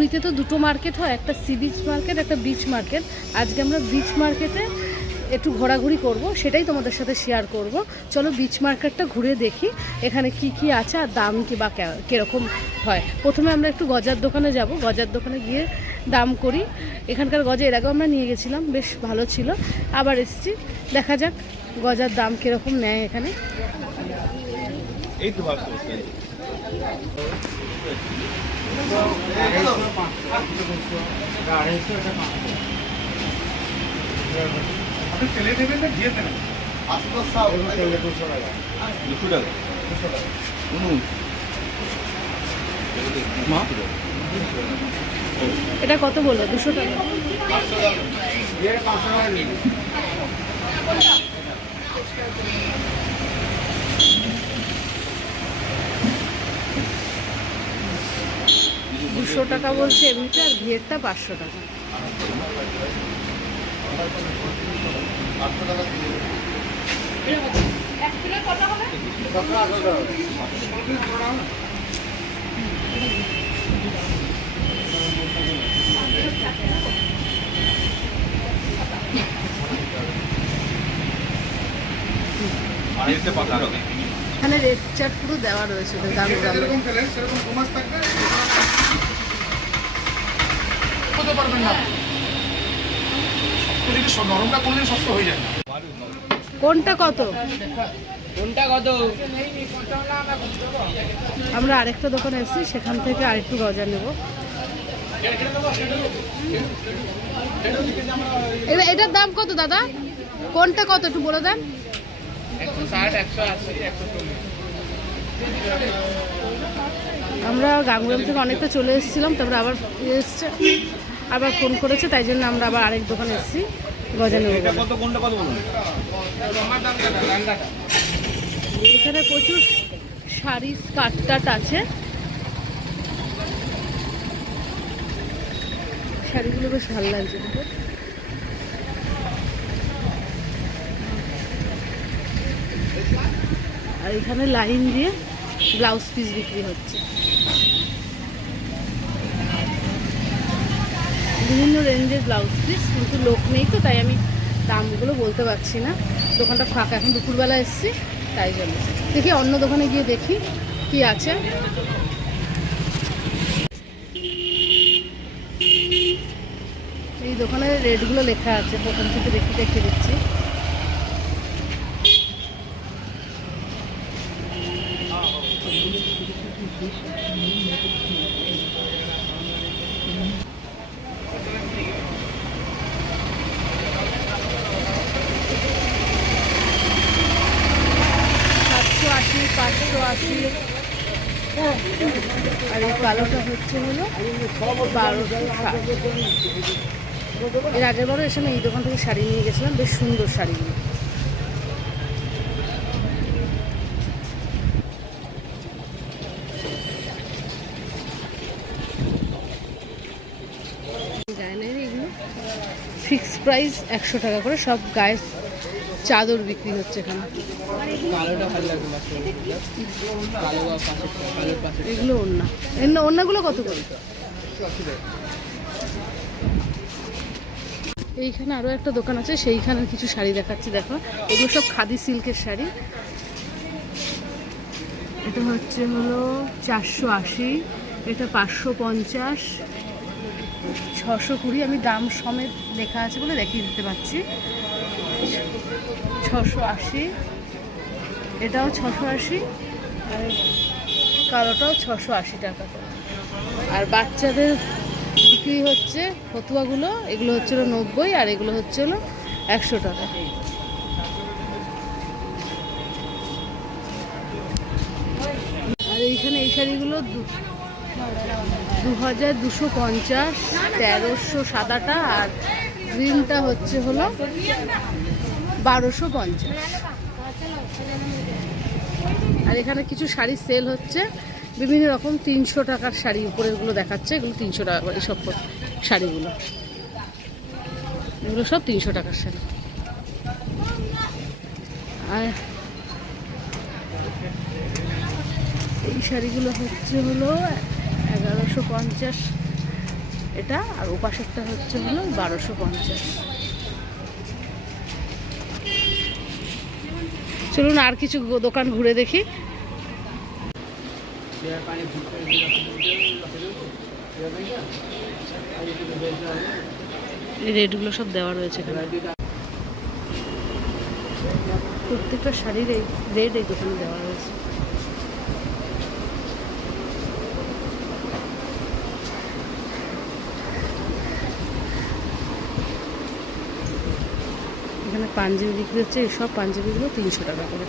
পুরীতে তো দুটো মার্কেট হয়, একটা সি বিচ মার্কেট, একটা বিচ মার্কেট। আজকে আমরা বিচ মার্কেটে একটু ঘোরাঘুরি করব, সেটাই তোমাদের সাথে শেয়ার করব। চলো বিচ মার্কেটটা ঘুরে দেখি এখানে কি কি আছে আর দাম কি বা কীরকম হয়। প্রথমে আমরা একটু গজার দোকানে যাব, গজার দোকানে গিয়ে দাম করি। এখানকার গজা এর আগেও আমরা নিয়ে গেছিলাম, বেশ ভালো ছিল, আবার এসেছি। দেখা যাক গজার দাম কীরকম নেয় এখানে। এই তো এটা কত বললো? 200 টাকা। টাকা বলছে এমনিটা, আর ভিড়টা 500 টাকা। এখানে রেড চার্ট পুরো দেওয়া রয়েছে, দাম কোনটা কত? আমরা আরেকটা দোকানে এসেছি, সেখান থেকে আরেকটু গজা নেব। এটার দাম কত দাদা? কোনটা কত একটু বলে দেন। 160, 180, 140। আমরা গাঙ্গুরাম থেকে অনেকটা চলে এসেছিলাম, তারপরে আবার এসছে, আবার ফোন করেছে, তাই জন্য আমরা আবার আরেক দোকানে এসেছি গজা নেব। এখানে প্রচুর শাড়ি স্কার্ট টাট আছে, শাড়িগুলো বেশ ভালো লাগছে। আর এখানে লাইন দিয়ে ব্লাউজ পিস বিক্রি হচ্ছে, বিভিন্ন রেঞ্জের ব্লাউজ পিস, কিন্তু লোক নেই তো তাই আমি দামগুলো বলতে পারছি না। দোকানটা ফাঁকা, এখন দুপুরবেলা এসেছি তাই জন্য। দেখি অন্য দোকানে গিয়ে দেখি কি আছে। এই দোকানের রেটগুলো লেখা আছে, প্রথম থেকে দেখে দিচ্ছি। আর এই কালোটা হচ্ছে হলো 1260। এর আগের বারও এসে এই দোকান থেকে শাড়ি নিয়ে গেছিলাম, বেশ সুন্দর শাড়িগুলো। গায়ে এগুলো ফিক্স প্রাইস 100 টাকা করে, সব গায়ে চাদর বিক্রি হচ্ছে এখানে। এগুলো ওড়নাগুলো কত করে? এইখানে আরো একটা দোকান আছে, সেইখানে কিছু শাড়ি দেখাচ্ছি, দেখো এগুলো সব খাদি সিল্কের শাড়ি। এটা হচ্ছে হলো 480, এটা 550, 620। আমি দাম সমেত লেখা আছে বলে দেখিয়ে দিতে পারছি। 680, এটাও 680, আর কালোটাও 680 টাকা করে। আর বাচ্চাদের বিক্রি হচ্ছে ফতুয়াগুলো, এগুলো হচ্ছে 90, আর এগুলো হচ্ছে 100 টাকা। আর এইখানে এই শাড়িগুলো 2250, 1300 সাদাটা, আর গ্রিনটা হচ্ছে 1250। আর এখানে কিছু শাড়ি সেল হচ্ছে, বিভিন্ন রকম 300 টাকার শাড়ি, উপরেরগুলো দেখাচ্ছে, এগুলো 300 টাকা করে। সব শাড়িগুলো, এগুলো সব 300 টাকার শাড়ি। আর এই শাড়িগুলো হচ্ছে 1150 এটা, আর ওপাশেরটা হচ্ছে হলো 1250। চলুন আর কিছু দোকান ঘুরে দেখি। এই রেটগুলো সব দেওয়া রয়েছে এখানে, প্রত্যেকটা শাড়ির এই রেট এই দোকানে দেওয়া রয়েছে। এখানে পাঞ্জাবি বিক্রি হচ্ছে, এইসব পাঞ্জাবিগুলো 300 টাকা করে।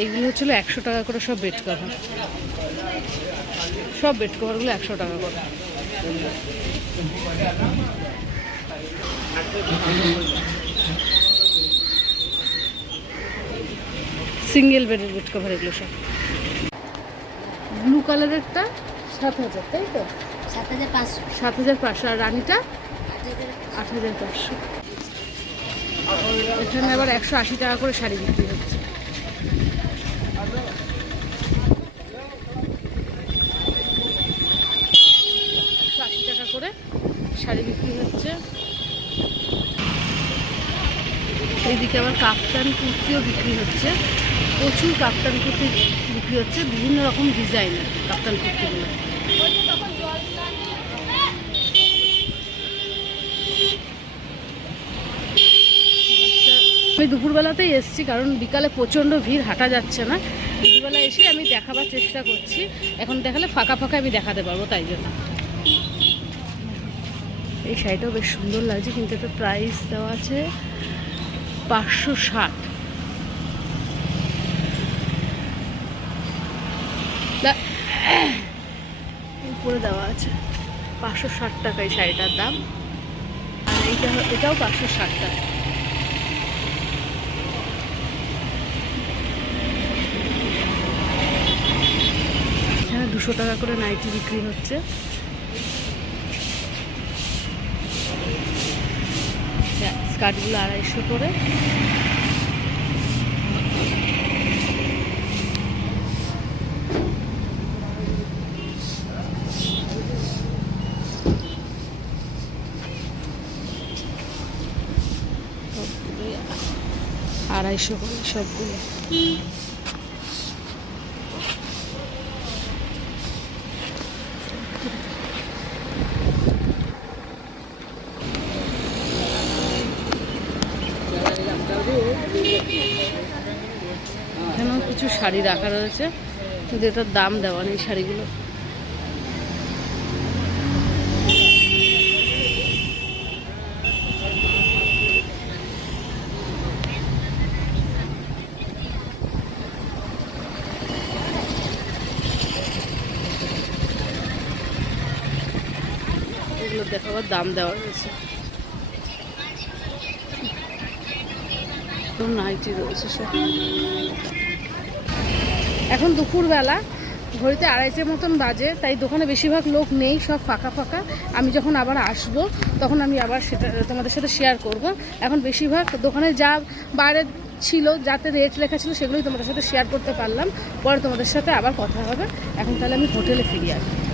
এইগুলো হচ্ছিলো 100 টাকা করে সব বেড কভার, সব বেড কভারগুলো 100 টাকা করে। সিঙ্গেল বেডের বেড কভার এগুলো সব। ব্লু কালারেরটা 7000, তাই তো? 7500। আর রানীটা 8500। এখানে আবার 180 টাকা করে শাড়ি বিক্রি হচ্ছে। 180 টাকা করে শাড়ি বিক্রি হচ্ছে। এইদিকে আবার কাপ্তান কুর্তিও বিক্রি হচ্ছে, প্রচুর কাপ্তান কুর্তি বিক্রি হচ্ছে, বিভিন্ন রকম ডিজাইনের কাপ্তান কুর্তিগুলো। আমি দুপুরবেলাতেই এসেছি, কারণ বিকালে প্রচণ্ড ভিড়, হাঁটা যাচ্ছে না। দুপুরবেলা এসে আমি দেখাবার চেষ্টা করছি, এখন দেখালে ফাঁকা ফাঁকা আমি দেখাতে পারবো, তাই জন্য। এই শাড়িটাও বেশ সুন্দর লাগছে, কিন্তু এটা প্রাইস দেওয়া আছে 560। উপরে দেওয়া আছে 560 টাকা এই শাড়িটার দাম। আর এটাও 560 টাকা। এখানে 200 টাকা করে নাইটি বিক্রি হচ্ছে। স্কার্টগুলো 250 করে। আড়াইশো করে সবগুলো। এখানেও কিছু শাড়ি রাখা রয়েছে, কিন্তু এটার দাম দেওয়া নেই শাড়িগুলো। এগুলো দেখাবার দাম দেওয়া রয়েছে, নাইটি রয়েছে সব। এখন দুপুরবেলা, ঘড়িতে 2:30 মতন বাজে, তাই দোকানে বেশিরভাগ লোক নেই, সব ফাঁকা ফাঁকা। আমি যখন আবার আসবো তখন আমি আবার সেটা তোমাদের সাথে শেয়ার করব। এখন বেশিরভাগ দোকানে যা বাইরে ছিল, যাতে রেট লেখা ছিল, সেগুলোই তোমাদের সাথে শেয়ার করতে পারলাম। পরে তোমাদের সাথে আবার কথা হবে। এখন তাহলে আমি হোটেলে ফিরে আসবো।